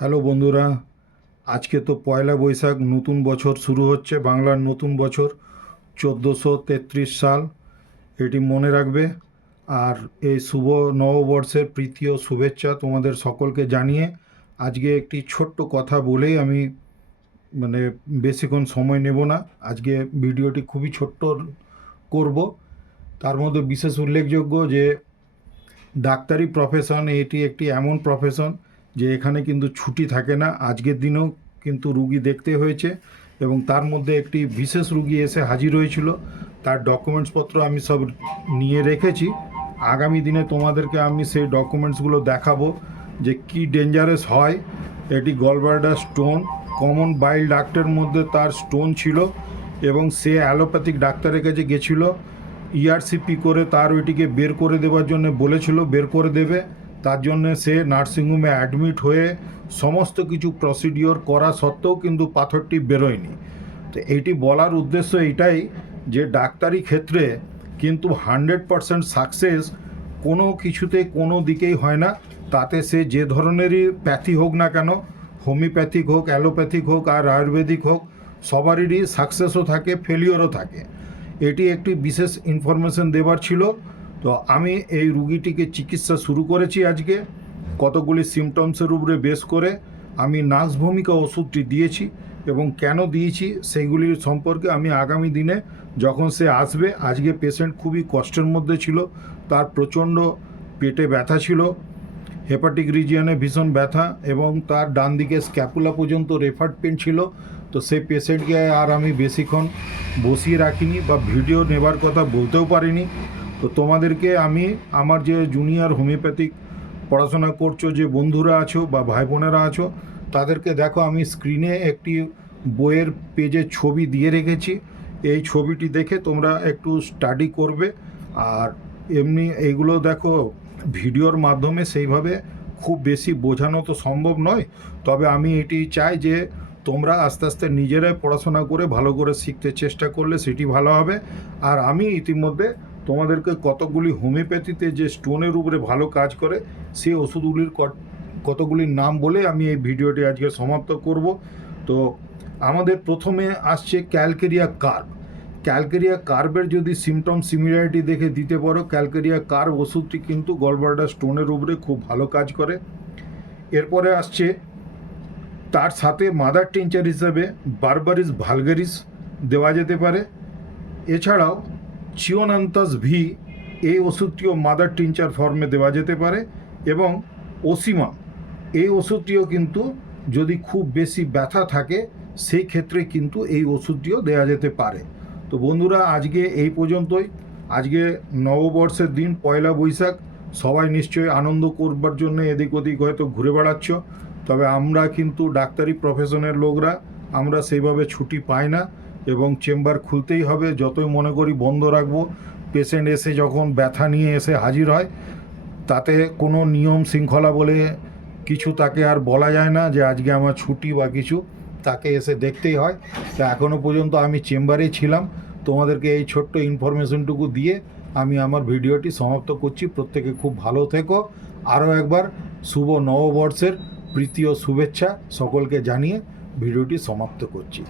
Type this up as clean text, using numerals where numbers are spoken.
Hello বন্ধুরা, আজকে তো পয়লা বৈশাখ, নতুন বছর শুরু হচ্ছে। বাংলার নতুন বছর 1433 সাল, এটি মনে রাখবে। আর এই শুভ নববর্ষের প্রীতি ও শুভেচ্ছা তোমাদের সকলকে জানিয়ে আজকে একটি ছোট্ট কথা বলেই আমি মানে বেশিক্ষণ সময় নেব না। আজকে ভিডিওটি খুবই ছোট্ট করব। তার মধ্যে বিশেষ উল্লেখযোগ্য যে ডাক্তারি প্রফেশন এটি একটি এমন প্রফেশন যে এখানে কিন্তু ছুটি থাকে না। আজকের দিনেও কিন্তু রুগী দেখতে হয়েছে এবং তার মধ্যে একটি বিশেষ রুগী এসে হাজির হয়েছিল। তার ডকুমেন্টসপত্র আমি সব নিয়ে রেখেছি। আগামী দিনে তোমাদেরকে আমি সেই ডকুমেন্টসগুলো দেখাবো যে কি ডেঞ্জারাস হয়। এটি গলব্লাডার স্টোন, কমন বাইল ডাক্টের মধ্যে তার স্টোন ছিল এবং সে অ্যালোপ্যাথিক ডাক্তারের কাছে গেছিলো। ইআরসিপি করে তার ওইটিকে বের করে দেওয়ার জন্য বলেছিল, বের করে দেবে। তার জন্য সে নার্সিংহোমে অ্যাডমিট হয়ে সমস্ত কিছু প্রসিডিওর করা সত্ত্বেও কিন্তু পাথরটি বেরোয়নি। তো এইটি বলার উদ্দেশ্য এটাই যে ডাক্তারি ক্ষেত্রে কিন্তু 100% সাকসেস কোনো কিছুতে কোনো দিকেই হয় না। তাতে সে যে ধরনেরই প্যাথি হোক না কেন, হোমিওপ্যাথিক হোক, অ্যালোপ্যাথিক হোক আর আয়ুর্বেদিক হোক, সবারই সাকসেসও থাকে, ফেলিওরও থাকে। এটি একটি বিশেষ ইনফরমেশন দেবার ছিল। তো আমি এই রুগীটিকে চিকিৎসা শুরু করেছি আজকে। কতগুলি সিমটমসের উপরে বেস করে আমি নাক্স ভূমিকা ওষুধটি দিয়েছি এবং কেন দিয়েছি সেইগুলির সম্পর্কে আমি আগামী দিনে যখন সে আসবে। আজকে পেশেন্ট খুবই কষ্টের মধ্যে ছিল, তার প্রচণ্ড পেটে ব্যথা ছিল, হেপাটিক রিজিয়নে ভীষণ ব্যথা এবং তার ডান দিকে স্ক্যাপুলা পর্যন্ত রেফার্ড পেন ছিল। তো সেই পেশেন্টকে আর আমি বেশিক্ষণ বসিয়ে রাখিনি বা ভিডিও নেবার কথা বলতেও পারিনি। তো তোমাদেরকে আমি আমার যে জুনিয়র হোমিওপ্যাথিক পড়াশোনা করছো যে বন্ধুরা আছো বা ভাই বোনেরা আছো, তাদেরকে দেখো আমি স্ক্রিনে একটি বইয়ের পেজের ছবি দিয়ে রেখেছি। এই ছবিটি দেখে তোমরা একটু স্টাডি করবে। আর এমনি এইগুলো দেখো, ভিডিওর মাধ্যমে সেইভাবে খুব বেশি বোঝানো তো সম্ভব নয়, তবে আমি এটি চাই যে তোমরা আস্তে আস্তে নিজেরাই পড়াশোনা করে ভালো করে শিখতে চেষ্টা করলে সেটি ভালো হবে। আর আমি ইতিমধ্যে তোমাদেরকে কতগুলি হোমিওপ্যাথিতে যে স্টোনের উপরে ভালো কাজ করে সেই ওষুধগুলির কতগুলির নাম বলে আমি এই ভিডিওটি আজকে সমাপ্ত করব। তো আমাদের প্রথমে আসছে ক্যালকেরিয়া কার্ভ। ক্যালকেরিয়া কার্ভের যদি সিমটম সিমিলারিটি দেখে দিতে পারো, ক্যালকেরিয়া কার্ভ ওষুধটি কিন্তু গলব্লাডার স্টোনের উপরে খুব ভালো কাজ করে। এরপরে আসছে তার সাথে মাদার টিনচার হিসেবে বারবারিস ভালগারিস দেওয়া যেতে পারে। এছাড়াও চিওনান্তাস ভি, এই ওষুধটিও মাদার টিনচার ফর্মে দেওয়া যেতে পারে। এবং ওসিমা, এই ওষুধটিও কিন্তু যদি খুব বেশি ব্যথা থাকে সেই ক্ষেত্রে কিন্তু এই ওষুধটিও দেওয়া যেতে পারে। তো বন্ধুরা, আজকে এই পর্যন্তই। আজকে নববর্ষের দিন, পয়লা বৈশাখ, সবাই নিশ্চয়ই আনন্দ করবার জন্য এদিক ওদিক হয়তো ঘুরে বেড়াচ্ছ। তবে আমরা কিন্তু ডাক্তারি প্রফেশনের লোকরা আমরা সেইভাবে ছুটি পাই না এবং চেম্বার খুলতেই হবে। যতই মনে করি বন্ধ রাখবো, পেশেন্ট এসে যখন ব্যথা নিয়ে এসে হাজির হয়, তাতে কোনো নিয়ম শৃঙ্খলা বলে কিছু তাকে আর বলা যায় না যে আজকে আমার ছুটি বা কিছু, তাকে এসে দেখতেই হয়। তা এখনও পর্যন্ত আমি চেম্বারেই ছিলাম। তোমাদেরকে এই ছোট্ট ইনফরমেশনটুকু দিয়ে আমি আমার ভিডিওটি সমাপ্ত করছি। প্রত্যেকে খুব ভালো থেকো। আরও একবার শুভ নববর্ষের প্রীতি ও শুভেচ্ছা সকলকে জানিয়ে ভিডিওটি সমাপ্ত করছি।